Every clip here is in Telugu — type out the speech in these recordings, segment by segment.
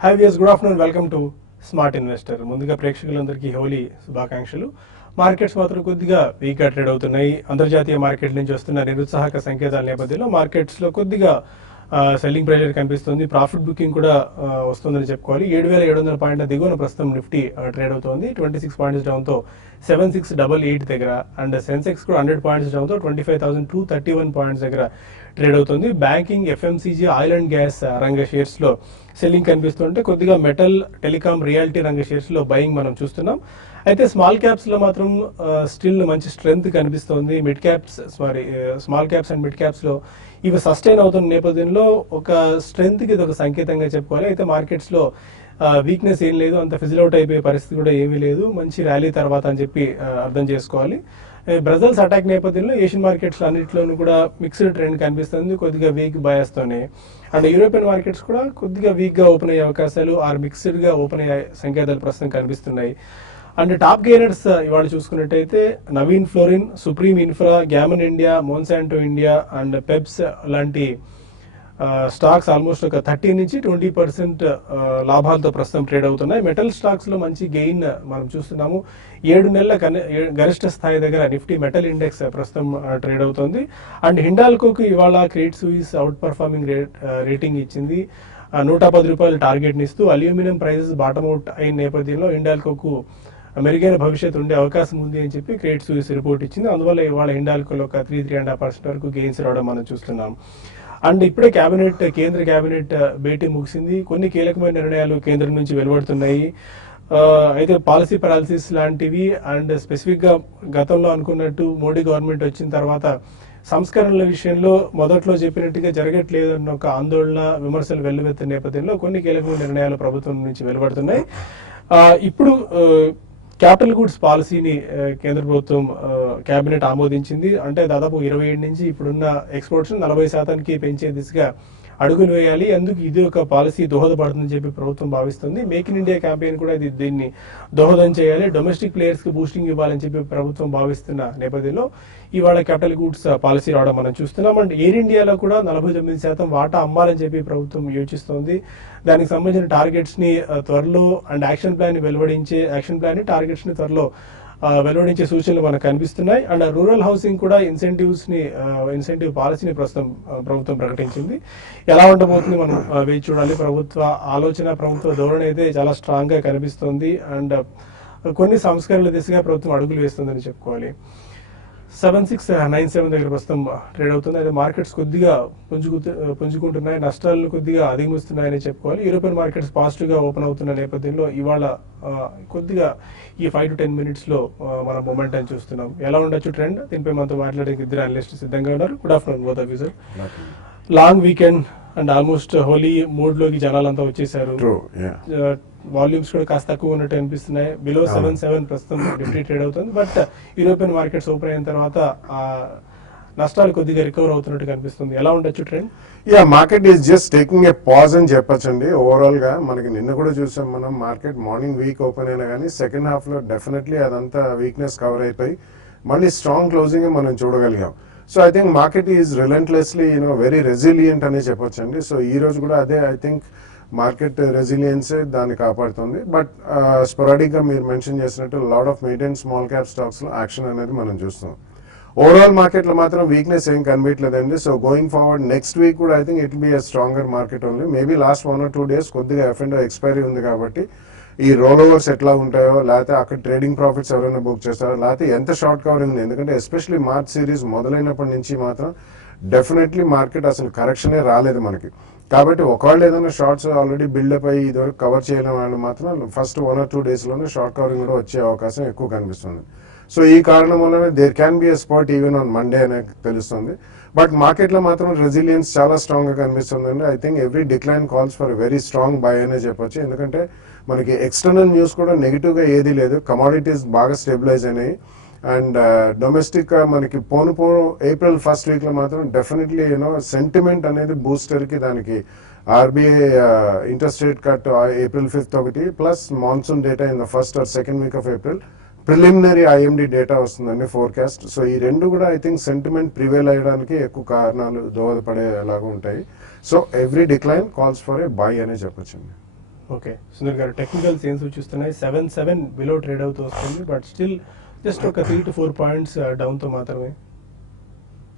Hi viewers, good afternoon. Welcome to smart investor. ముందుగా ప్రేక్షకులందరికీ హోలీ శుభాకాంక్షలు. మార్కెట్స్ మాత్రం కొద్దిగా వీక్గా ట్రేడ్ అవుతున్నాయి. అంతర్జాతీయ మార్కెట్ నుంచి వస్తున్న నిరుత్సాహక సంకేతాల నేపథ్యంలో మార్కెట్స్లో కొద్దిగా సెల్లింగ్ ప్రెషర్ కనిపిస్తుంది. ప్రాఫిట్ బుకింగ్ కూడా వస్తుందని చెప్పుకోవాలి. 7,700 పాయింట్ల దిగువన ప్రస్తుతం నిఫ్టీ ట్రేడ్ అవుతోంది. 26 పాయింట్స్ డౌన్తో 7688 దగ్గర, అండ్ సెన్సెక్స్ కూడా 100 పాయింట్స్ డౌన్తో 25,231 పాయింట్స్ దగ్గర ట్రేడ్ అవుతుంది. Banking, FMCG, oil and gas రంగ షేర్స్లో సెల్లింగ్ కనిపిస్తుంటే కొద్దిగా మెటల్, టెలికాం, రియాలిటీ రంగ షేర్స్లో బయింగ్ మనం చూస్తున్నాం. అయితే స్మాల్ క్యాప్స్లో మాత్రం స్టిల్ మంచి స్ట్రెంగ్త్ కనిపిస్తోంది. స్మాల్ క్యాప్స్ అండ్ మిడ్ క్యాప్స్లో ఇవి సస్టైన్ అవుతున్న నేపథ్యంలో ఒక స్ట్రెంగ్త్కి ఇది ఒక సంకేతంగా చెప్పుకోవాలి. అయితే మార్కెట్స్లో వీక్నెస్ ఏం లేదు, అంత ఫిజిల్ అవుట్ అయిపోయే పరిస్థితి కూడా ఏమీ లేదు. మంచి ర్యాలీ తర్వాత అని చెప్పి అర్థం చేసుకోవాలి. బ్రెజిల్స్ అటాక్ నేపథ్యంలో ఏషియన్ మార్కెట్స్ అన్నింటిలోనూ కూడా మిక్స్డ్ ట్రెండ్ కనిపిస్తుంది, కొద్దిగా వీక్ బయాస్తోనే. అండ్ యూరోపియన్ మార్కెట్స్ కూడా కొద్దిగా వీక్గా ఓపెన్ అయ్యే అవకాశాలు ఆర్ మిక్స్డ్గా ఓపెన్ అయ్యే సంకేతాలు ప్రస్తుతం కనిపిస్తున్నాయి. అండ్ టాప్ గెయినర్స్ ఇవాళ చూసుకున్నట్టయితే Navin fluorine, supreme infra, Gammon India, Monsanto India and Peps లాంటి స్టాక్స్ ఆల్మోస్ట్ ఒక 30 నుంచి 20% లాభాలతో ప్రస్తుతం ట్రేడ్ అవుతున్నాయి. మెటల్ స్టాక్స్ లో మంచి గెయిన్ మనం చూస్తున్నాము. 7 నెలల గరిష్ట స్థాయి దగ్గర నిఫ్టీ మెటల్ ఇండెక్స్ ప్రస్తుతం ట్రేడ్ అవుతుంది. అండ్ హిండాల్కోకు ఇవాళ క్రెడిట్ సుయిస్ అవుట్ పర్ఫార్మింగ్ రేటింగ్ ఇచ్చింది. 110 రూపాయలు టార్గెట్ ఇస్తూ అల్యూమినియం ప్రైజెస్ బాటమ్ అవుట్ అయిన నేపథ్యంలో హిండాల్కోకు మెరుగైన భవిష్యత్తు ఉండే అవకాశం ఉంది అని చెప్పి క్రెడిట్ సుయిస్ రిపోర్ట్ ఇచ్చింది. అందువల్ల ఇవాళ హిండాల్కోలో ఒక 3.5% వరకు గెయిన్స్ రావడం మనం చూస్తున్నాం. అండ్ ఇప్పుడే కేంద్ర కేబినెట్ భేటీ ముగిసింది. కొన్ని కీలకమైన నిర్ణయాలు కేంద్రం నుంచి వెలువడుతున్నాయి. అయితే పాలసీ పెరాలసిస్ లాంటివి అండ్ స్పెసిఫిక్గా గతంలో అనుకున్నట్టు మోడీ గవర్నమెంట్ వచ్చిన తర్వాత సంస్కరణల విషయంలో మొదట్లో చెప్పినట్టుగా జరగట్లేదు అన్న ఒక ఆందోళన, విమర్శలు వెల్లువెత్తిన నేపథ్యంలో కొన్ని కీలకమైన నిర్ణయాలు ప్రభుత్వం నుంచి వెలువడుతున్నాయి. ఇప్పుడు క్యాపిటల్ గూడ్స్ పాలసీని కేంద్ర ప్రభుత్వం కేబినెట్ ఆమోదించింది. అంటే దాదాపు 27 నుంచి ఇప్పుడున్న ఎక్స్పోర్ట్స్ 40% పెంచే దిశగా అడుగులు వేయాలి. అందుకు ఇది ఒక పాలసీ దోహదపడుతుందని చెప్పి ప్రభుత్వం భావిస్తుంది. మేక్ ఇన్ ఇండియా క్యాంపెయిన్ కూడా దీన్ని దోహదం చేయాలి, డొమెస్టిక్ ప్లేయర్స్ కి బూస్టింగ్ ఇవ్వాలని చెప్పి ప్రభుత్వం భావిస్తున్న నేపథ్యంలో ఇవాళ క్యాపిటల్ గూడ్స్ పాలసీ రావడం మనం చూస్తున్నాం. అండ్ ఎయిర్ ఇండియాలో కూడా 49% వాటా అమ్మాలని చెప్పి ప్రభుత్వం యోచిస్తోంది. దానికి సంబంధించిన టార్గెట్స్ ని త్వరలో అండ్ యాక్షన్ ప్లాన్ టార్గెట్స్ ని త్వరలో వెలువడించే సూచనలు మనకు కనిపిస్తున్నాయి. అండ్ రూరల్ హౌసింగ్ కూడా ఇన్సెంటివ్ పాలసీని ప్రస్తుతం ప్రభుత్వం ప్రకటించింది. ఎలా ఉండబోతుంది మనం వేచి చూడాలి. ప్రభుత్వ ఆలోచన, ప్రభుత్వ ధోరణి అయితే చాలా స్ట్రాంగ్ గా కనిపిస్తుంది. అండ్ కొన్ని సంస్కరణల దిశగా ప్రభుత్వం అడుగులు వేస్తుందని చెప్పుకోవాలి. 7697 దగ్గర ప్రస్తుతం ట్రేడ్ అవుతుంది. అయితే మార్కెట్స్ కొద్దిగా పుంజుకుంటున్నాయి, నష్టాలను కొద్దిగా అధిగమిస్తున్నాయని చెప్పుకోవాలి. యూరోపియన్ మార్కెట్స్ పాజిటివ్ గా ఓపెన్ అవుతున్న నేపథ్యంలో ఇవాళ కొద్దిగా ఈ 5 to 10 minutes లో మనం మొమెంటం చూస్తున్నాం. ఎలా ఉండొచ్చు ట్రెండ్, దీనిపై మనతో మాట్లాడడానికి ఇద్దరు అనలిస్ట్ సిద్ధంగా ఉన్నారు. Good afternoon both of you sir. Long weekend and almost Holi mood లోకి జనాలంతా వచ్చేసారు. వాల్యూమ్స్ కూడా కాస్త తక్కువ ఉన్నట్టు అనిపిస్తున్నాయి. బిలో 77 ప్రస్తుతం నిఫ్టీ ట్రేడ్ అవుతుంది. బట్ యూరోపియన్ మార్కెట్స్ ఓపెన్ అయిన తర్వాత నష్టాలు కొద్దిగా రికవర్ అవుతున్నట్టు కనిపిస్తుంది. ఎలా ఉండొచ్చు trend? Market is just taking a pause అని చెప్పొచ్చండి. ఓవరాల్ గా మనకి నిన్న కూడా చూసాం మనం, మార్కెట్ మార్నింగ్ వీక్ ఓపెన్ అయినా కానీ సెకండ్ హాఫ్ లో డెఫినెట్లీ అదంతా వీక్నెస్ కవర్ అయిపోయి మళ్ళీ స్ట్రాంగ్ క్లోజింగ్ మనం చూడగలిగాం. So I think market is relentlessly very resilient అని చెప్పొచ్చండి. సో ఈ రోజు కూడా అదే ఐ థింక్ మార్కెట్ రెసిలియన్సే దాన్ని కాపాడుతుంది. బట్ స్పొరాడిక్ గా మీరు మెన్షన్ చేసినట్టు lot of mid and small cap stocks లో యాక్షన్ అనేది మనం చూస్తున్నాం. ఓవరాల్ మార్కెట్ లో మాత్రం వీక్నెస్ ఏం కనిపించలేదండి. So going forward next week కూడా I think it be a stronger market only. Maybe last 1 or 2 days కొద్దిగా ఎఫ్&ఓ ఎక్స్పైరీ ఉంది కాబట్టి ఈ రోల్ ఓవర్స్ ఎట్లా ఉంటాయో, లేకపోతే అక్కడ ట్రేడింగ్ ప్రాఫిట్స్ ఎవరైనా బుక్ చేస్తారో, లేకపోతే ఎంత షార్ట్ కవరింగ్ ఉంది. ఎందుకంటే ఎస్పెషల్లీ మార్చ్ సిరీస్ మొదలైనప్పటి నుంచి మాత్రం డెఫినెట్లీ మార్కెట్ అసలు కరెక్షనే రాలేదు మనకి. కాబట్టి ఒకవేళ ఏదైనా షార్ట్స్ ఆల్రెడీ బిల్డప్ అయ్యి ఇదివరకు కవర్ చేయడం వాళ్ళు మాత్రం ఫస్ట్ 1 or 2 days లోనే షార్ట్ కవరింగ్ కూడా వచ్చే అవకాశం ఎక్కువ కనిపిస్తుంది. సో ఈ కారణం వల్లనే there can be a spot even on Monday అనే తెలుస్తుంది. బట్ మార్కెట్లో మాత్రం రెసిలియన్స్ చాలా స్ట్రాంగ్ గా కనిపిస్తుందండి. I think every decline calls for very strong by అనే చెప్పొచ్చు. ఎందుకంటే మనకి ఎక్స్టర్నల్ న్యూస్ కూడా నెగిటివ్ గా ఏదీ లేదు. కమోడిటీస్ బాగా స్టెబిలైజ్ అయినాయి. అండ్ డొమెస్టిక్ మనకి పోను ఏప్రిల్ ఫస్ట్ వీక్ లో మాత్రం డెఫినెట్లీ సెంటిమెంట్ అనేది బూస్టర్ కి దానికి RBI interest rate cut April 5th ఒకటి, plus monsoon data in the first or second week of April, preliminary IMD data వస్తుందండి ఫోర్కాస్ట్. సో ఈ రెండు కూడా ఐ థింక్ సెంటిమెంట్ ప్రివేల్ అయ్యడానికి ఎక్కువ కారణాలు దోహదపడేలాగా ఉంటాయి. So every decline calls for a buy అనే చెప్పొచ్చండి. ఓకే సునీల్ గారు, టెక్నికల్స్ ఏం సూచిస్తున్నాయి? 7 బిలో ట్రేడ్ అవుతూ వస్తుంది, బట్ స్టిల్ జస్ట్ ఒక 3 to 4 పాయింట్స్ డౌన్తో మాత్రమే.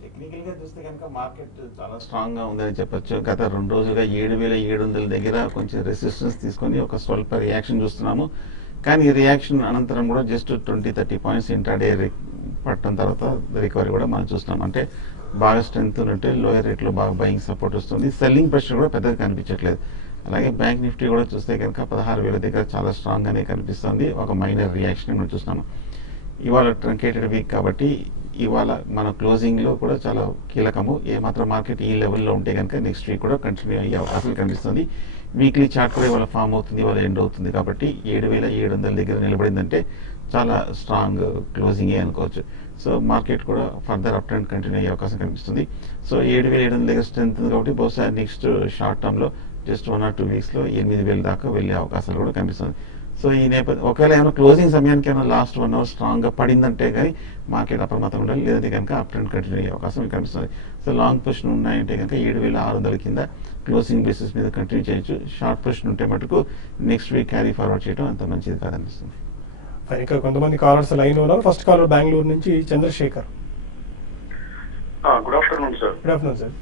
టెక్నికల్ గా చూస్తే కనుక మార్కెట్ చాలా స్ట్రాంగ్ గా ఉందని చెప్పొచ్చు. గత 2 రోజులుగా 7,700 దగ్గర కొంచెం రెసిస్టెన్స్ తీసుకొని ఒక స్వల్ప రియాక్షన్ చూస్తున్నాము. కానీ ఈ రియాక్షన్ అనంతరం కూడా జస్ట్ 20-30 పాయింట్స్ ఇంట్రాడే పట్టడం తర్వాత రికవరీ కూడా మనం చూస్తున్నాం. అంటే బాగా స్ట్రెంత్ ఉంటే లోయర్ రేట్లో బాగా బయింగ్ సపోర్ట్ వస్తుంది. సెల్లింగ్ ప్రెషర్ కూడా పెద్దగా కనిపించట్లేదు. అలాగే బ్యాంక్ నిఫ్టీ కూడా చూస్తే కనుక 16,000 దగ్గర చాలా స్ట్రాంగ్ గానే కనిపిస్తుంది. ఒక మైనర్ రియాక్షన్ మనం చూస్తున్నాము. ఇవాళ ట్రంకేటెడ్ వీక్ కాబట్టి ఇవాళ మన క్లోజింగ్ లో కూడా చాలా కీలకము. ఏమాత్రం మార్కెట్ ఈ లెవెల్లో ఉంటే కనుక నెక్స్ట్ వీక్ కూడా కంటిన్యూ అయ్యే అవకాశాలు కనిపిస్తుంది. వీక్లీ చార్ట్ కూడా ఇవాళ ఫామ్ అవుతుంది, ఇవాళ ఎండ్ అవుతుంది. కాబట్టి 7,700 దగ్గర నిలబడిందంటే చాలా స్ట్రాంగ్ క్లోజింగ్ అనుకోవచ్చు. సో మార్కెట్ కూడా ఫర్దర్ అప్ ట్రెండ్ కంటిన్యూ అయ్యే అవకాశం కనిపిస్తుంది. సో 7,700 దగ్గర స్ట్రెంత్ ఉంది కాబట్టి బహుశా నెక్స్ట్ షార్ట్ టర్మ్ లో జస్ట్ 1 or 2 weeks లో 8,000 దాకా వెళ్ళే అవకాశాలు కూడా కనిపిస్తుంది. సో ఈ నేపథ్యం ఒకవేళ ఏమైనా క్లోజింగ్ సమయానికి ఏమైనా లాస్ట్ 1 hour స్ట్రాంగ్ గా పడిందంటే కానీ మార్కెట్ అప్రమత్తం ఉండాలి, లేదంటే కనుక అప్ ట్రెండ్ కంటిన్యూ అయ్యే అవకాశం కనిపిస్తుంది. సో లాంగ్ పొజిషన్ ఉన్నాయంటే కనుక 7,600 కింద క్లోజింగ్ బేసిస్ మీద కంటిన్యూ చేయొచ్చు. షార్ట్ పొజిషన్ ఉంటే మటుకు నెక్స్ట్ వీక్ క్యారీ ఫార్వర్డ్ చేయడం అంత మంచిది కాదనిపిస్తుంది. ఇంకా కొంతమంది కాలర్స్ లైన్ ఉన్నారు. ఫస్ట్ కాలర్ బెంగళూరు నుంచి Chandrashekar. Good afternoon sir. Good afternoon sir.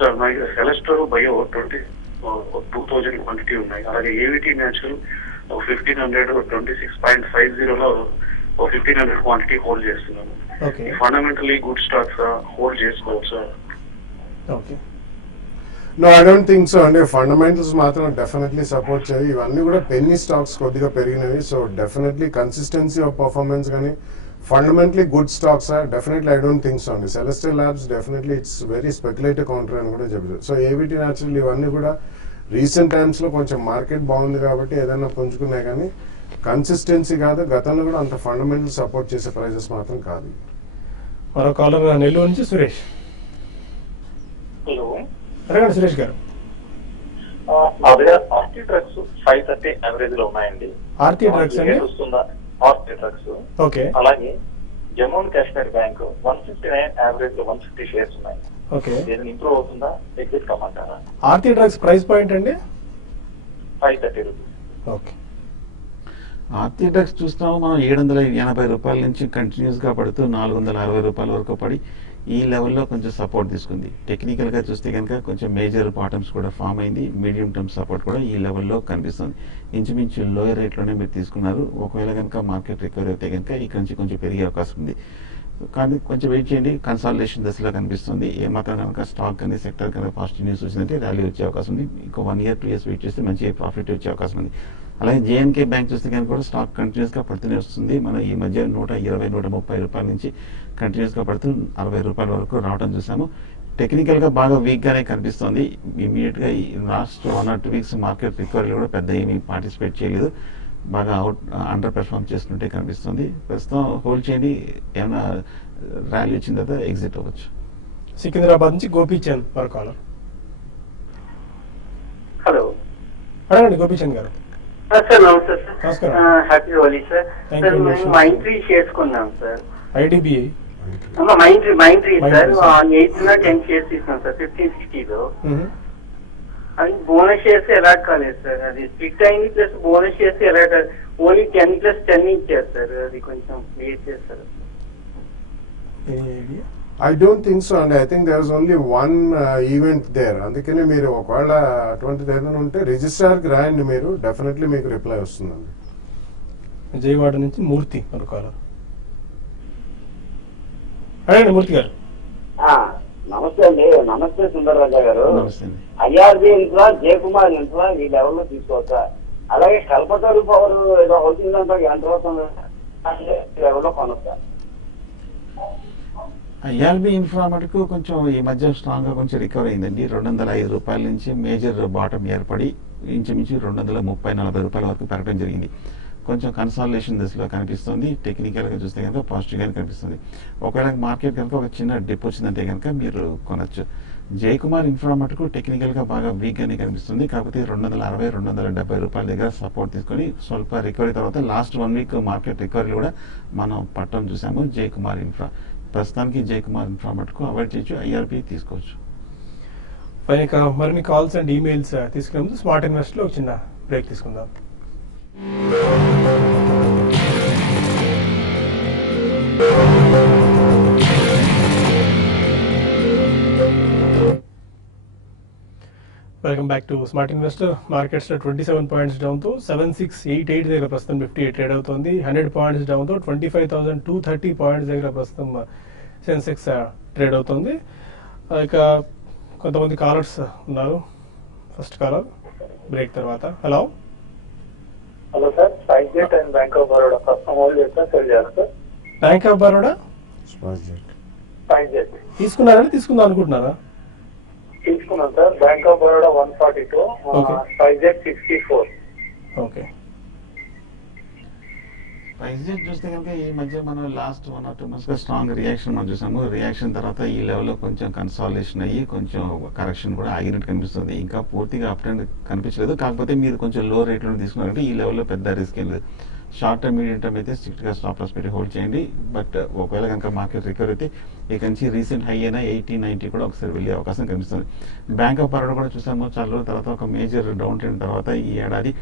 Sir నాకు సెలెస్టర్ బయో 2000 క్వాంటిటీ ఉన్నాయి. అలాగే ఏవిటీ న్యాచురల్ 1500 26.50లో 1500 క్వాంటిటీ హోల్డ్ చేస్తున్నాను. Okay fundamentally good stocks hold చేసుకోవచ్చు. Okay no I don't think so అండి. ఫండమెంటల్స్ మాత్రం డెఫినెట్లీ సపోర్ట్ చేయాలి. ఇవన్నీ కూడా పెన్నీ స్టాక్స్ కొద్దిగా పెరిగినవి. So definitely consistency of performance కానీ fundamentally good stocks definitely I don't think so అండి. Celestial labs definitely it's very speculative counter అని కూడా చెప్తారు. సో ఏవిటీ న్యాచురల్ ఇవన్నీ కూడా రీసెంట్ టైమ్స్ లో కొంచెం మార్కెట్ బాగుంది కాబట్టి ఏదైనా పుంజుకున్నాయి, కానీ కన్సిస్టెన్సీ కాదు. గతంలో కూడా అంత ఫండమెంటల్ సపోర్ట్ చేసే ప్రైజెస్ మాత్రం కాదు. మరో కాలర్ నెల్లూరు నుంచి సురేష్. హలో, అడగండి సురేష్ గారు. నా దగ్గర ఆర్టీ డ్రగ్స్ 530 యావరేజ్ లో ఉన్నాయండి. ఆర్టీ డ్రగ్స్ అండి? వస్తుందా ఆర్టీ డ్రగ్స్? ఓకే. అలాగే Jammu and Kashmir bank 159 average లో 150 షేర్స్ ఉన్నాయి. ఓకే. ఏదైనా ఇంప్రూవ్ అవుతుందా, ఎగ్జిట్ కమ్మంటారా? ఆర్టీ డ్రగ్స్ ప్రైస్ పాయింట్ అండి 530 రూపీస్. ఓకే. ఆర్టీ డ్రగ్స్ చూస్తాము మనం 780 రూపాయల నుంచి కంటిన్యూస్ గా పడుతూ 460 రూపాయల వరకు పడి ఈ లెవెల్లో కొంచెం సపోర్ట్ తీసుకుంది. టెక్నికల్ గా చూస్తే కనుక కొంచెం మేజర్ బాటమ్స్ కూడా ఫామ్ అయింది. మీడియం టర్మ్ సపోర్ట్ కూడా ఈ లెవెల్లో కనిపిస్తుంది. ఇంచుమించు లోయర్ రేట్లోనే మీరు తీసుకున్నారు. ఒకవేళ కనుక మార్కెట్ రికవరీ అయితే కనుక ఇక్కడ నుంచి కొంచెం పెరిగే అవకాశం ఉంది. కానీ కొంచెం వెయిట్ చేయండి. కన్సాలిడేషన్ దశలో కనిపిస్తుంది. ఏమాత్రం కనుక స్టాక్ కానీ సెక్టర్ కనుక పాజిటివ్ న్యూస్ వచ్చిందంటే ర్యాలీ వచ్చే అవకాశం ఉంది. ఇంకో 1 year 2 years వెయిట్ చేస్తే మంచి ప్రాఫిట్ వచ్చే అవకాశం ఉంది. అలాగే జేఎన్కే బ్యాంక్ చూస్తే కనుక కూడా స్టాక్ కంటిన్యూస్ గా పడుతూనే వస్తుంది. మనం ఈ మధ్య 120-130 రూపాయల నుంచి కంటిన్యూస్ గా పడుతూ 60 రూపాయల వరకు రావడం చూసాము. టెక్నికల్ గా బాగా వీక్ గానే కనిపిస్తుంది. ఇమీడియట్ గా ఈ last 1 or 2 weeks market recovery కూడా పెద్ద ఏమీ పార్టిసిపేట్ చేయలేదు. బాగా అండర్ పెర్ఫార్మ్ చేస్తుంటే కనిపిస్తుంది. ప్రస్తుతం హోల్డ్ చేయండి. ఏమైనా ర్యాలీ వచ్చిన తర్వాత ఎగ్జిట్ అవ్వచ్చు. సికింద్రాబాద్ నుంచి గోపీచంద్ మరో కాలర్. హలో, అడగండి గోపీచంద్ గారు. సార్ నమస్తే సార్. నమస్కారం. Happy Holi sir. Thank sir you, మేము Vishnu. మైంట్రీ షేర్స్ కొన్నాం sir. IDBI Mindtree sir sir. 8-10 shares తీసుకున్నాం సార్ 1560లో. అది బోనస్ షేర్స్ ఎలా కాలేదు సార్. అది స్ప్లిట్ అయింది ప్లస్ బోనస్ షేర్స్ ఎలా ఓన్లీ 10+10 ఇచ్చారు సార్. అది కొంచెం క్లియర్ చేస్తారు. ఐ డోంట్ థింక్ సో అండి. I think there was only one event there. అందుకని మీరు ఒకవేళ అటువంటిది ఏదైనా ఉంటే రిజిస్ట్రార్కి రాయండి, మీరు డెఫినెట్లీ మీకు రిప్లై వస్తుందండి. విజయవాడ నుంచి మూర్తి మరో కాలర్. అడగండి మూర్తి గారు. నమస్తే అండి. నమస్తే సుందరరాజా గారు. నమస్తే అండి. ఐఆర్బి ఇన్ఫ్రా, జయకుమార్ ఇన్ఫ్రా ఈ లెవెల్లో తీసుకోవచ్చా? అలాగే కల్పతరు పవర్ ఏదో హౌసింగ్ అంతా లెవెల్లో కొనొచ్చా? ఐఆర్బి ఇన్ఫ్రా మటుకు కొంచెం ఈ మధ్య స్ట్రాంగ్ గా కొంచెం రికవర్ అయిందండి. 205 రూపాయల నుంచి మేజర్ బాటం ఏర్పడి ఇంచుమించు 230-40 రూపాయల వరకు పెరగడం జరిగింది. కొంచెం కన్సాలిడేషన్ దశలో కనిపిస్తుంది. టెక్నికల్ గా చూస్తే కనుక పాజిటివ్ గానే కనిపిస్తుంది. ఒకవేళ మార్కెట్ కనుక ఒక చిన్న డిప్ వచ్చిందంటే కనుక మీరు కొనొచ్చు. జయకుమార్ ఇన్ఫ్రా మటుకు టెక్నికల్ గా బాగా వీక్ గానే కనిపిస్తుంది. కాకపోతే 260-270 రూపాయల దగ్గర సపోర్ట్ తీసుకొని స్వల్ప రికవరీ తర్వాత లాస్ట్ 1 week మార్కెట్ రికవరీ కూడా మనం పట్టడం చూసాము. జయకుమార్ ఇన్ఫ్రా ప్రస్తుతానికి జయకుమార్ ఇన్ఫ్రా మటుకు అవాయిడ్ చేయొచ్చు. ఐఆర్బి తీసుకోవచ్చు. పైన ఇక మరిన్ని కాల్స్ అండ్ ఈమెయిల్స్ తీసుకునే ముందు స్మార్ట్ ఇన్వెస్ట్లో ఒక చిన్న బ్రేక్ తీసుకుందాం. Welcome back to smart investor. మార్కెట్స్లో 27 పాయింట్స్ డౌన్తో 7688 దగ్గర ప్రస్తుతం నిఫ్టీ ట్రేడ్ అవుతుంది. 100 పాయింట్స్ డౌన్తో 25,230 పాయింట్స్ దగ్గర ప్రస్తుతం సెన్సెక్స్ ట్రేడ్ అవుతుంది. ఇక కొంతమంది కాలర్స్ ఉన్నారు. ఫస్ట్ కాలర్ బ్రేక్ తర్వాత. Hello hello sir, SpiceJet and bank of Baroda ప్రస్తుతం హోల్డ్ చేస్తా, సెల్ చేస్తా. బ్యాంక్ ఆఫ్ బరోడా స్పైస్జెట్ తీసుకున్నారని తీసుకుందాం అనుకుంటున్నారా? తీసుకున్నాం sir. Bank of Baroda 142, Okay. SpiceJet 64. Okay. Price rate చూస్తే కనుక ఈ మధ్య మనం లాస్ట్ 1 or 2 months గా స్ట్రాంగ్ రియాక్షన్ మనం చూసాము. రియాక్షన్ తర్వాత ఈ లెవెల్లో కొంచెం కన్సాలిడేషన్ అయ్యి కొంచెం కరెక్షన్ కూడా ఆగినట్టు కనిపిస్తుంది. ఇంకా పూర్తిగా అప్ ట్రెండ్ కనిపించలేదు. కాకపోతే మీరు కొంచెం లో రేట్లో తీసుకున్నారంటే ఈ లెవెల్లో పెద్ద రిస్క్ ఏం లేదు. షార్ట్ టర్మ్ మీడియం టర్మ్ అయితే స్ట్రిక్ట్ గా స్టాప్ లాస్ పెట్టి హోల్డ్ చేయండి. బట్ ఒకవేళ కనుక మార్కెట్ రికవర్ అయితే ఇక నుంచి రీసెంట్ హై అయినా 80-90 కూడా ఒకసారి వెళ్ళే అవకాశం కనిపిస్తుంది. బ్యాంక్ ఆఫ్ బరోడా కూడా చూసాము. చాలా రోజుల తర్వాత ఒక మేజర్ డౌన్ ట్రెండ్ తర్వాత ఈ ఏడాది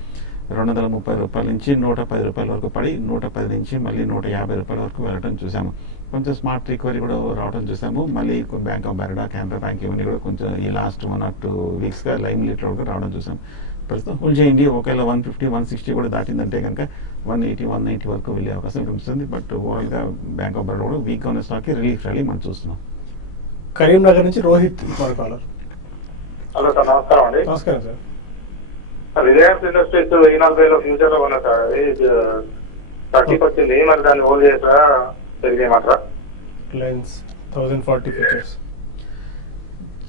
230 రూపాయల నుంచి 110 రూపాయల వరకు పడి 110 నుంచి మళ్ళీ 150 రూపాయల వరకు వెళ్ళడం చూసాము. కొంచెం స్మార్ట్ రికవరీ కూడా రావడం చూసాము. మళ్ళీ bank of Baroda, Canara bank ఇవన్నీ కూడా కొంచెం ఈ లాస్ట్ 1 or 2 weeks గా లైమ్ లీట్లో కూడా రావడం చూసాం. ప్రస్తుతం హోల్డ్ చేయండి. ఒకవేళ 150-160 కూడా దాటిందంటే కనుక 180-190 వరకు వెళ్ళే అవకాశం కనిపిస్తుంది. బట్ ఓవరాల్ గా బ్యాంక్ ఆఫ్ బరోడా కూడా వీక్ గా ఉన్న స్టాక్ రిలీఫ్ ర్యాలీ మనం చూస్తున్నాం. కరీంనగర్ నుంచి రోహిత్ మన కాలర్. హలో సార్, నమస్కారం అండి. నమస్కారం సార్. రిలయన్స్ ఇండస్ట్రీస్ 1040 ఫ్యూచర్ లో కొన్నా సార్. 30 వచ్చింది, మరి దాన్ని హోల్డ్ చేసా పెరిగేయమంటారా? Reliance 1040 futures.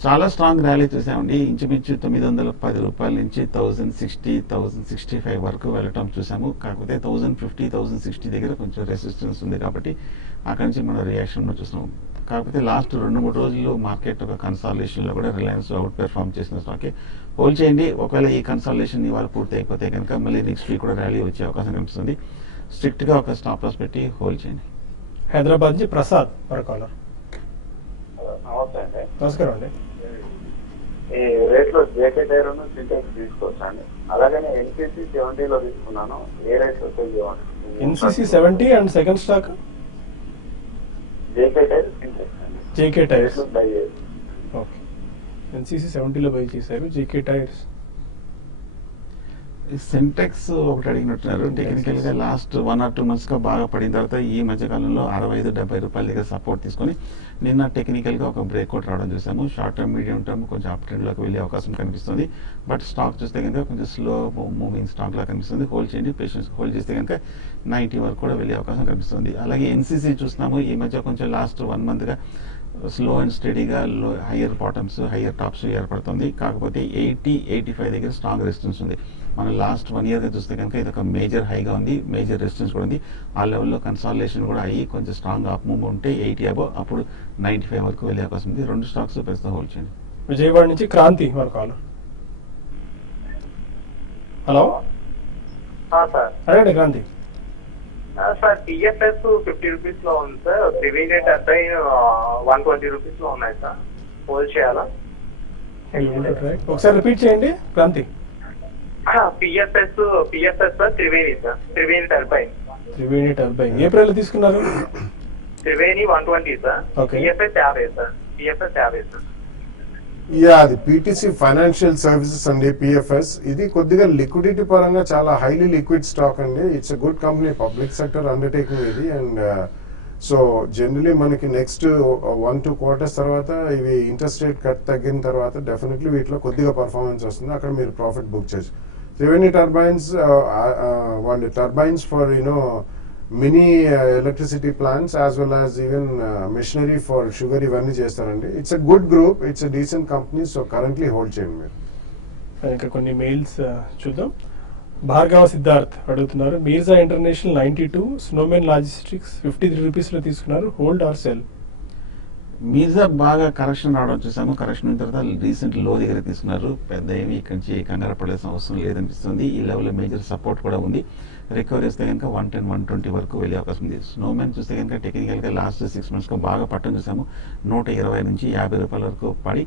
చాలా స్ట్రాంగ్ ర్యాలీ చూసామండి. ఇంచుమించు 910 రూపాయల నుంచి 1060-1065 వరకు వెళ్ళటం చూసాము. కాకపోతే 1050-1060 దగ్గర కొంచెం రెసిస్టెన్స్ ఉంది కాబట్టి అక్కడి నుంచి మనం రియాక్షన్ చూస్తున్నాం. కాకపోతే లాస్ట్ 2-3 రోజుల్లో మార్కెట్ ఒక కన్సాలిడేషన్ లో కూడా రిలయన్స్ అవుట్ పెర్ఫార్మ్ చేసిన స్టాకే హోల్డ్ చేయండి. ఒకవేళ ఈ కన్సాలిడేషన్ ఇవాళ పూర్తి అయిపోతే కనుక మళ్ళీ నెక్స్ట్ వీక్ కూడా ర్యాలీ వచ్చే అవకాశం కనిపిస్తుంది. స్ట్రిక్ట్ గా ఒక స్టాప్ లాస్ పెట్టి హోల్డ్ చేయండి. హైదరాబాద్ నుంచి ప్రసాద్ మన కాలర్. నమస్తే అండి. నమస్కారం అండి. ఈ రేట్ లో జేకే టైర్ సింటెక్స్ తీసుకోవచ్చా అండి? అలాగనే ఎన్సీసీ 70 లో తీసుకున్నాను. ఏ రేట్ లో సేల్ చేయాలి? NCC 70 and second stock JK tyre Sintex అండి. JK tyres. బై చేయాలి. ఓకే. ఎన్సీసీ 70లో బై చేశారు. JK tyres. సెంటెక్స్ ఒకటి అడిగినట్టున్నారు. టెక్నికల్ గా లాస్ట్ 1 or 2 months గా బాగా పడిన తర్వాత ఈ మధ్య కాలంలో 65-70 రూపాయల దగ్గర సపోర్ట్ తీసుకొని నిన్న టెక్నికల్ గా ఒక బ్రేక్అవుట్ రావడం చూసాము. షార్ట్ టర్మ్, మీడియం టర్మ్ కొంచెం అప్ ట్రెండ్ లోకి వెళ్ళే అవకాశం కనిపిస్తుంది. బట్ స్టాక్ చూస్తే కనుక కొంచెం స్లో మూవింగ్ స్టాక్ లా కనిపిస్తుంది. హోల్డ్ చేయండి. పేషెన్స్ హోల్డ్ చేస్తే కనుక 90 వరకు కూడా వెళ్ళే అవకాశం కనిపిస్తుంది. అలాగే ఎన్సీసీ చూస్తున్నాము. ఈ మధ్య కొంచెం లాస్ట్ 1 month గా స్లో అండ్ స్టడీగా హయ్యర్ బాటమ్స్, హయ్యర్ టాప్స్ ఏర్పడుతుంది. కాకపోతే 80-85 దగ్గర స్ట్రాంగ్ రెసిస్టెన్స్ ఉంది. మనం లాస్ట్ 1 year గా చూస్తే కనుక ఇది ఒక మేజర్ హైగా ఉంది. మేజర్ రెసిస్టెన్స్ కూడా ఉంది. ఆ లెవెల్లో కన్సాలిడేషన్ కూడా అయ్యి కొంచెం స్ట్రాంగ్ అప్ మూవ్ ఉంటే 80 అబౌవ్, అప్పుడు 95 వరకు వెళ్ళే అవకాశం ఉంది. 2 స్టాక్స్ ప్రస్తుతం హోల్డ్ చేయండి. విజయవాడ నుంచి క్రాంతి మన కాలర్. Hello sir. అడగండి క్రాంతి. సార్ టీఎఫ్ఎస్ 50 రూపీస్ లో ఉంది సార్. ప్రివీనియట్ అబ్బాయి 120 రూపీస్ లో ఉన్నాయి సార్. హోల్డ్ చేయాలా? ఒకసారి రిపీట్ చేయండి Kranti. PFS sir, Triveni sir. Triveni turbine. Triveni turbine April తీసుకున్నారు. Triveni 120 sir. Okay. PFS 50 sir. PFS 50 sir. అది పీటీసీ ఫైనాన్షియల్ సర్వీసెస్ అండి. పిఎఫ్ఎస్ ఇది కొద్దిగా లిక్విడిటీ పరంగా చాలా హైలీ లిక్విడ్ స్టాక్ అండి. It's a good company, public sector undertaking ఇది. అండ్ సో జనరలీ మనకి నెక్స్ట్ 1-2 quarters తర్వాత ఇవి ఇంట్రెస్ట్ రేట్ కట్ తగ్గిన తర్వాత డెఫినెట్లీ వీటిలో కొద్దిగా పర్ఫార్మెన్స్ వస్తుంది. అక్కడ మీరు ప్రాఫిట్ బుక్ చేయొచ్చు. త్రివేణి టర్బైన్స్, వాళ్ళు turbines for mini electricity plants as well as even machinery for sugar ఇవన్నీ చేస్తారండి. It's a good group, it's a decent company. So currently hold చేయండి మీరు. ఇంకా కొన్ని మెయిల్స్ చూద్దాం. భార్గవ సిద్ధార్థ్ అడుగుతున్నారు. మీర్జా ఇంటర్నేషనల్ 92, స్నోమెన్ లాజిస్టిక్స్ 53 రూపీస్లో తీసుకున్నారు. Hold or cell? మీజా బాగా కరెక్షన్ రావడం చూసాము. కరెక్షన్ అయిన తర్వాత రీసెంట్ లో దగ్గర తీసుకున్నారు. పెద్ద ఏమి ఇక్కడి నుంచి కంగారు పడాల్సిన అవసరం లేదనిపిస్తుంది. ఈ లెవెల్లో మేజర్ సపోర్ట్ కూడా ఉంది. రికవరీ వస్తే కనుక 110, 120 వరకు వెళ్ళే అవకాశం ఉంది. స్నోమ్యాన్ చూస్తే కనుక టెక్నికల్గా లాస్ట్ 6 monthస్గా బాగా పట్టం చూసాము. 120 నుంచి 50 రూపాయల వరకు పడి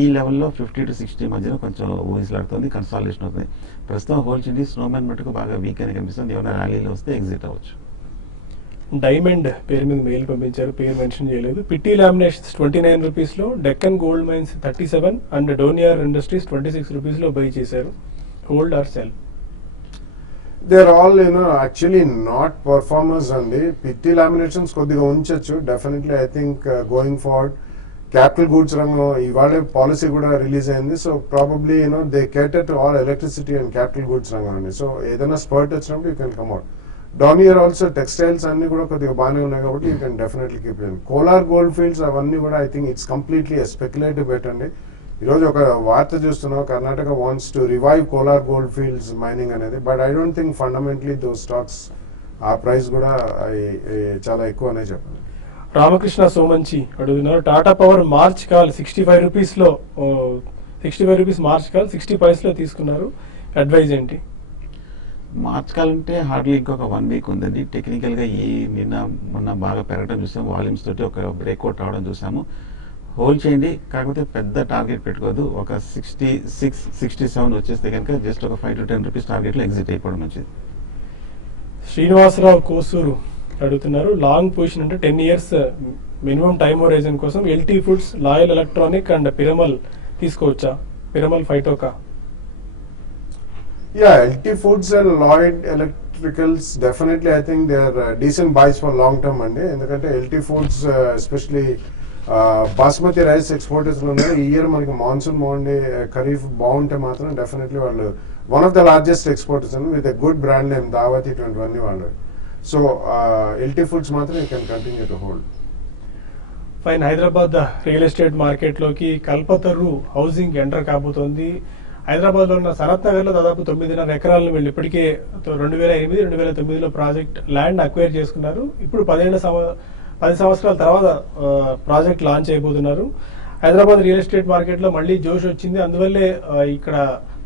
ఈ లెవెల్లో 50 to 60 మధ్యలో కొంచెం ఊహిసలాడుతుంది, కన్సాలిడేషన్ అవుతుంది. ప్రస్తుతం హోల్చింది స్నోమ్యాన్ మటుకు బాగా వీక్ అని కనిపిస్తుంది. ఏమైనా ర్యాలీలో వస్తే ఎగ్జిట్ అవ్వచ్చు. డైమండ్ పేరు మీద మెయిల్ పంపించారు, పేరు మెన్షన్ చేయలేదు. పిట్టి లామినేషన్స్ 29 రూపీస్లో, Deccan gold mines 37 and Donear industries 26 రూపీస్లో బై చేశారు. Hold or sell? they're all actually not performers అండి. పిట్టి లామినేషన్స్ కొద్దిగా ఉంచొచ్చు definitely. I think going forward capital goods రంగంలో ఇవాళ పాలసీ కూడా రిలీజ్ అయింది. So probably they cater to all electricity and capital goods రంగం అండి. సో ఏదైనా స్పర్ట్ వచ్చినప్పుడు you can come at. Donear also textiles అన్ని కూడా కొద్దిగా బాగానే ఉన్నాయి కాబట్టి you can definitely keep in. Kolar gold fields అవన్నీ కూడా I think it's completely speculative bet అండి. ఈరోజు ఒక వార్త చూస్తున్నాం, Karnataka wants to revive Kolar gold fields mining అనేది. But I don't think fundamentally those stocks ఆ ప్రైస్ కూడా చాలా ఎక్కువ అనే చెప్పాలి. రామకృష్ణ సోమంచి అడుగుతున్నారు, టాటా పవర్ మార్చ్ కాల్ 65 రూపీస్లో 65 రూపీస్ మార్చ్ కాల్ 60 పైస్లో తీసుకున్నారు. అడ్వైజ్ ఏంటి? మార్చ్ కాల్ అంటే హార్డ్లీ ఇంకొక 1 week ఉందండి. టెక్నికల్గా మొన్న బాగా పెరగడం చూసాము. వాల్యూమ్స్ తోటి ఒక బ్రేక్అవుట్ రావడం చూసాము. హోల్డ్ చేయండి, కాకపోతే పెద్ద టార్గెట్ పెట్టుకోవద్దు. ఒక 66, 67 వచ్చేస్తే కనుక జస్ట్ ఒక 5 to 10 రూపీస్ టార్గెట్లో ఎగ్జిట్ అయిపోవడం మంచిది. శ్రీనివాసరావు కోసూరు అడుగుతున్నారు, లాంగ్ పొజిషన్ అంటే 10 years మినిమం టైమ్ హోరైజన్ కోసం LT foods, Lloyd electronic and Piramal తీసుకోవచ్చా? పిరమల్ ఫైటోకా? LT foods and Lloyd electricals definitely I think they are decent buys for long term అండి. ఎందుకంటే ఎల్టీ ఫుడ్స్ ఎస్పెషలీ బాస్మతి రైస్ ఎక్స్పోర్టర్స్ ఉన్నాయి. ఈ ఇయర్ మనకి మాన్సూన్ బాగుండి ఖరీఫ్ బాగుంటే మాత్రం డెఫినెట్లీ వాళ్ళు one of the largest exporters అండి with a good brand name Daawat 21 వాళ్ళు. సో ఎల్టీ ఫుడ్స్ మాత్రం you can continue to hold. Fine. Hyderabad real estate మార్కెట్లోకి కల్పతరు హౌసింగ్ ఎంటర్ కాబోతోంది. హైదరాబాద్లో ఉన్న సనత్ నగర్లో దాదాపు 9.5 ఎకరాలను వీళ్ళు ఇప్పటికే 2008, 2009లో ప్రాజెక్ట్ ల్యాండ్ అక్వైర్ చేసుకున్నారు. ఇప్పుడు 10 సంవత్సరాల తర్వాత ప్రాజెక్ట్ లాంచ్ అయిపోతున్నారు. హైదరాబాద్ రియల్ ఎస్టేట్ మార్కెట్లో మళ్ళీ జోష్ వచ్చింది, అందువల్లే ఇక్కడ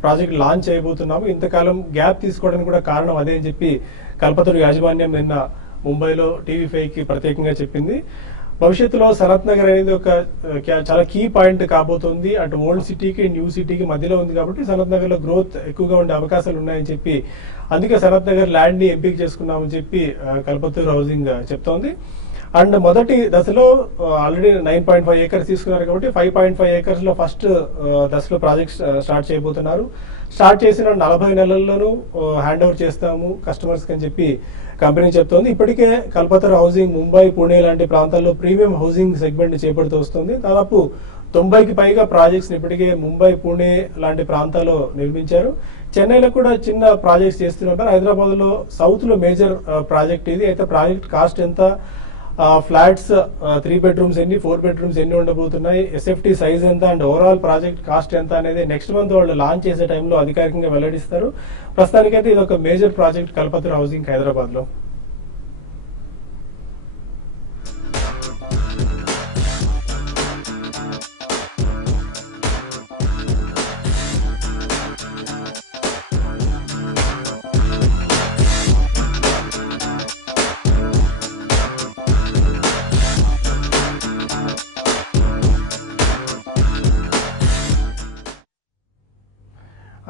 ప్రాజెక్ట్ లాంచ్ అయిపోతున్నాము. ఇంతకాలం గ్యాప్ తీసుకోవడానికి కూడా కారణం అదే అని చెప్పి కల్పతరు యాజమాన్యం నిన్న ముంబైలో TV5కి ప్రత్యేకంగా చెప్పింది. భవిష్యత్తులో సనత్ నగర్ అనేది ఒక చాలా కీ పాయింట్ కాబోతోంది. అటు ఓల్డ్ సిటీకి న్యూ సిటీకి మధ్యలో ఉంది కాబట్టి సనత్ నగర్ లో గ్రోత్ ఎక్కువగా ఉండే అవకాశాలు ఉన్నాయని చెప్పి అందుకే సనత్ నగర్ ల్యాండ్ ని ఎంపిక చేసుకున్నామని చెప్పి కల్పతరు హౌసింగ్ చెప్తోంది. అండ్ మొదటి దశలో ఆల్రెడీ 9.5 acres తీసుకున్నారు కాబట్టి 5.5 acres లో ఫస్ట్ దశలో ప్రాజెక్ట్ స్టార్ట్ చేయబోతున్నారు. స్టార్ట్ చేసిన 40 నెలల్లోనూ హ్యాండ్ ఓవర్ చేస్తాము కస్టమర్స్ అని చెప్పి కంపెనీ చెప్తోంది. ఇప్పటికే కల్పతరు హౌసింగ్ ముంబై, పుణే లాంటి ప్రాంతాల్లో ప్రీమియం హౌసింగ్ సెగ్మెంట్ చేపడుతూ వస్తుంది. దాదాపు 90కి పైగా ప్రాజెక్ట్స్ ఇప్పటికే ముంబై, పుణే లాంటి ప్రాంతాల్లో నిర్మించారు. చెన్నైలో కూడా చిన్న ప్రాజెక్ట్స్ చేస్తున్నారు. హైదరాబాద్ లో సౌత్ లో మేజర్ ప్రాజెక్ట్ ఇది. అయితే ప్రాజెక్ట్ కాస్ట్ ఎంత, ఫ్లాట్స్ 3 bedrooms ఎన్ని, 4 bedrooms ఎన్ని ఉండబోతున్నాయి, ఎస్ఎఫ్టీ సైజ్ ఎంత అండ్ ఓవరాల్ ప్రాజెక్ట్ కాస్ట్ ఎంత అనేది నెక్స్ట్ మంత్ వాళ్ళు లాంచ్ చేసే టైంలో అధికారికంగా వెల్లడిస్తారు. ప్రస్తుతానికైతే ఇది ఒక major project Kalpataru housing Hyderabad లో.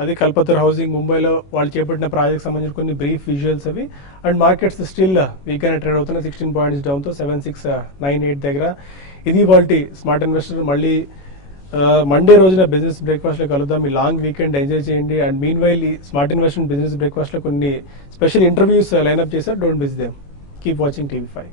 అది కల్పతరు హౌసింగ్ ముంబైలో వాళ్ళు చేపట్టిన ప్రాజెక్ట్ సంబంధించిన కొన్ని బ్రీఫ్ విజువల్స్ అవి. And markets still weekend trade అవుతున్న 16 points డౌన్తో 7698 దగ్గర. ఇది వాటి స్మార్ట్ ఇన్వెస్టర్. మళ్ళీ మండే రోజున బిజినెస్ బ్రేక్ఫాస్ట్ లో కలుద్దాం. ఈ లాంగ్ వీకెండ్ ఎంజాయ్ చేయండి. అండ్ మీన్ వైల్ ఈ స్మార్ట్ ఇన్వెస్ట్మెంట్ బిజినెస్ బ్రేక్ఫాస్ట్ లో కొన్ని స్పెషల్ ఇంటర్వ్యూస్ లైన్అప్ చేశారు. Don't miss them. Keep watching TV5.